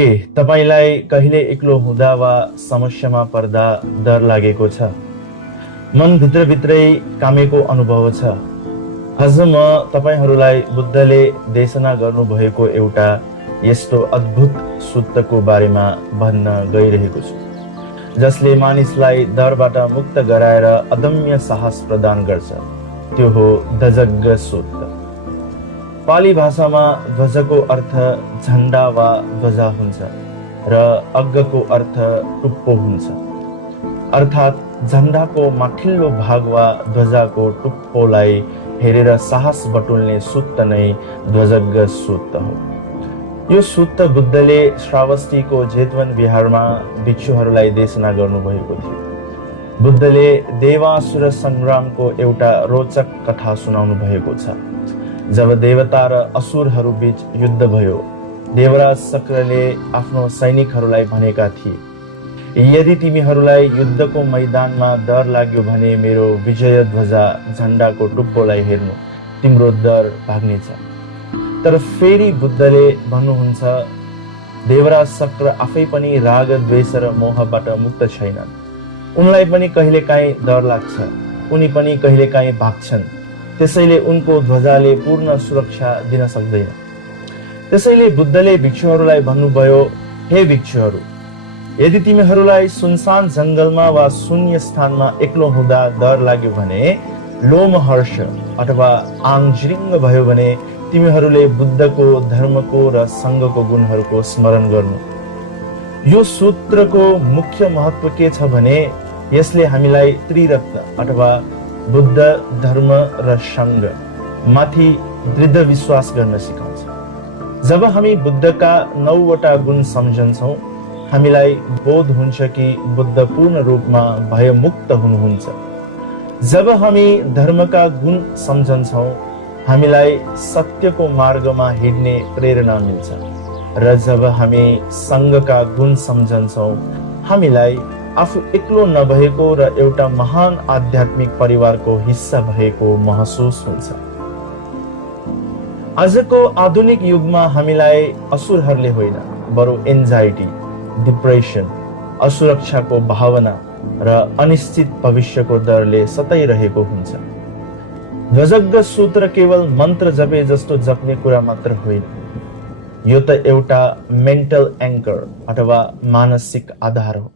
के तपाईलाई कहिले एक्लो हुँदा वा समस्यामा पर्दा डर लागेको छ? मन भित्रभित्रै कामेको अनुभव छ? आज म तपाईहरूलाई बुद्धले देशना गर्नुभएको एउटा यस्तो अद्भुत सूत्रको बारेमा भन्न गइरहेको छु, जसले मानिसलाई डरबाट मुक्त गराएर अदम्य साहस प्रदान गर्छ। त्यो हो ध्वजज्ञ सूत्र। पाली भाषामा ध्वजको अर्थ झण्डा वा ध्वजा हुन्छ र अग्गको अर्थ टुप्पो हुन्छ। अर्थात् झण्डाको माथिल्लो भाग वा ध्वजाको टुप्पोलाई हेरेर साहस बटुल्ने सूत्र नै ध्वजज्ञ सूत्र हो। यो सूत्र बुद्धले श्रावस्तीको जेतवन विहारमा भिक्षुहरूलाई देशना गर्नुभएको थियो। बुद्धले देवासुर सङ्ग्रामको एउटा रोचक कथा सुनाउनु भएको छ। जब देवता र असुरहरू बीच युद्ध भयो, देवराज शक्रले आफ्नो सैनिकहरूलाई भनेका थिए, यदि तिमीहरूलाई युद्धको मैदानमा डर लाग्यो भने मेरो विजय ध्वजा झण्डाको टुप्पोलाई हेर्नु, तिम्रो डर भाग्नेछ। तर फेरि बुद्धले भन्नुहुन्छ, देवराज शक्र आफै पनि राग द्वेष र मोहबाट मुक्त छैनन्। उनलाई पनि कहिलेकाहीँ डर लाग्छ, उनी पनि कहिलेकाहीँ भाग्छन्। त्यसैले उनको ध्वजाले पूर्ण सुरक्षा दिन सक्दैन। त्यसैले बुद्धले भिक्षुहरूलाई भन्नुभयो, हे भिक्षुहरू, यदि तिमीहरूलाई सुनसान जङ्गलमा वा शून्य स्थानमा एक्लो हुँदा डर लाग्यो भने, लोमहर्ष अथवा आङजिरिङ्ग भयो भने तिमीहरूले बुद्धको, धर्मको र सङ्घको गुणहरूको स्मरण गर्नु। यो सूत्रको मुख्य महत्त्व के छ भने, यसले हामीलाई त्रिरत्न अथवा बुद्ध, धर्म र सङ्घ माथि दृढ विश्वास गर्न सिकाउँछ। जब हामी बुद्धका 9वटा गुण सम्झन्छौँ, हामीलाई बोध हुन्छ कि बुद्ध पूर्ण रूपमा भयमुक्त हुनुहुन्छ। जब हामी धर्मका गुण सम्झन्छौँ, हामीलाई सत्यको मार्गमा हिँड्ने प्रेरणा मिल्छ। र जब हामी सङ्घका गुण सम्झन्छौँ, हामीलाई आफू एक्लो नभएको र एउटा महान आध्यात्मिक परिवारको हिस्सा भएको महसुस हुन्छ। आजको आधुनिक युगमा हामीलाई असुरहरूले होइन, बरु एन्जाइटी, डिप्रेसन, असुरक्षाको भावना र अनिश्चित भविष्यको डरले सताइरहेको हुन्छ। ध्वजज्ञ सूत्र केवल मन्त्र जपे जस्तो जप्ने कुरा मात्र होइन, यो त एउटा मेन्टल एङ्कर अथवा मानसिक आधार हो।